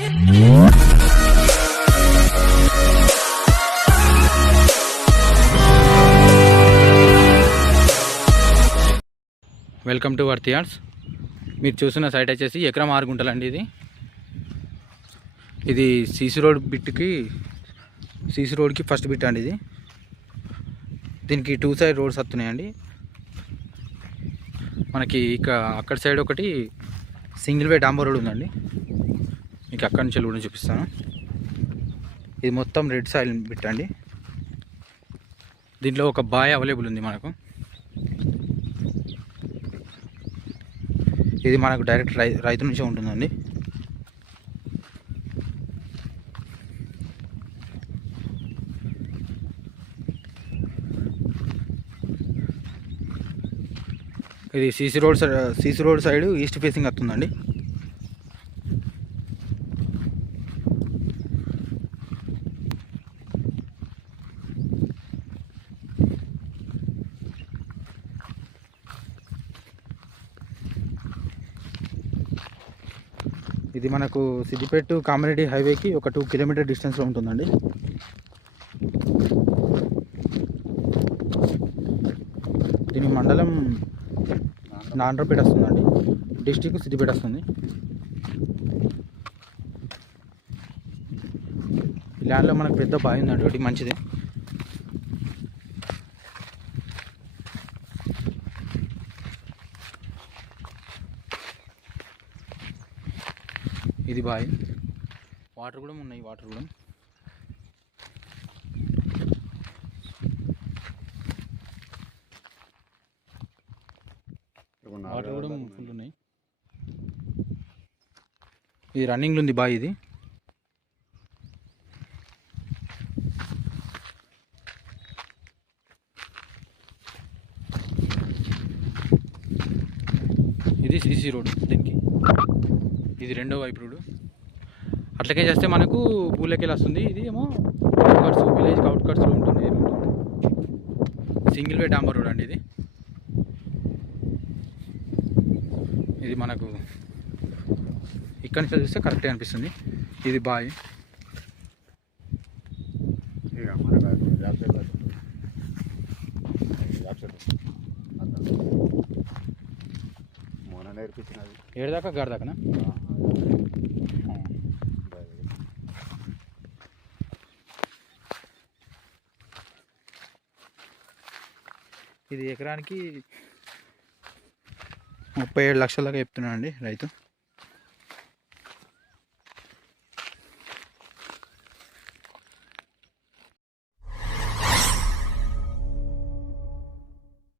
Welcome to worth yards. మీరు చూస్తున్న site వచ్చేసి ఎకరం 6 గుంటలు అండి. ఇది సీసీ రోడ్కి ఫస్ట్ బిట్ అండి. ఇది దీనికి 2 సైడ్ రోడ్స్ వస్తున్నాయండి. మనకి ఇక అక్కడ సైడ్ ఒకటి సింగిల్ వే డాంబర్ రోడ్ ఉందండి. మీకు అక్కడి నుంచి కూడా చూపిస్తాను. ఇది మొత్తం రెడ్ సాయిల్ బిట్ అండి. దీంట్లో ఒక బాయ్ అవైలబుల్ ఉంది మనకు. ఇది మనకు డైరెక్ట్ రైతు నుంచే ఉంటుందండి. ఇది CC road side east facing వస్తుందండి. ఇది మనకు సిద్దిపేట కామిరెడ్డి హైవేకి ఒక 2 కిలోమీటర్ డిస్టెన్స్లో ఉంటుందండి. దీని మండలం నాండ్రపేట వస్తుందండి. డిస్టిక్ సిద్దిపేట వస్తుంది. ఈ ల్యాండ్లో మనకు పెద్ద బావి ఉందండి, ఒకటి మంచిది. ఇది బాయ్, వాటర్ కూడా ఉన్నాయి. వాటర్ కూడా ఫుల్ ఉన్నాయి. ఇది రన్నింగ్లో ఉంది బాయ్. ఇది సీసీ రోడ్. దీనికి ఇది రెండో వైపు రోడ్డు. అట్లకే చేస్తే మనకు పూలకెళ్ళి వస్తుంది. ఇది ఏమో అవుట్కట్స్, విలేజ్ అవుట్కట్స్లో ఉంటుంది. సింగిల్ వే డాంబర్ రోడ్ అండి. ఇది మనకు ఇక్కడి నుంచి చూస్తే కరెక్ట్గా అనిపిస్తుంది. ఇది బాయ్. ఏడుదాకా గడదాకనా? ఇది ఎకరానికి 37 లక్షల దాకా చెప్తున్నానండి రైతు.